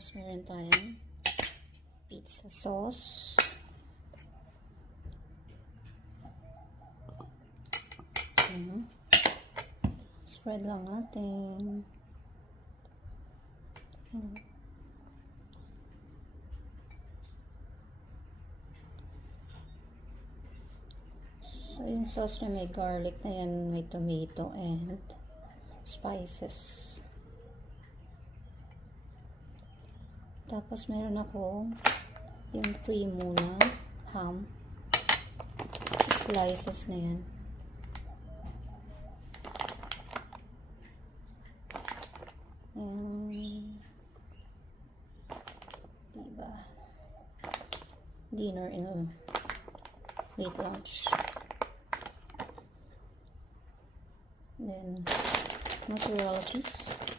Tapos meron tayong pizza sauce. Spread lang natin. So, yung sauce na may garlic na yan, may tomato and spices. Tapos meron ako yung cream muna, ham. Slices na yan. Diba? Dinner and late lunch. Then mozzarella cheese.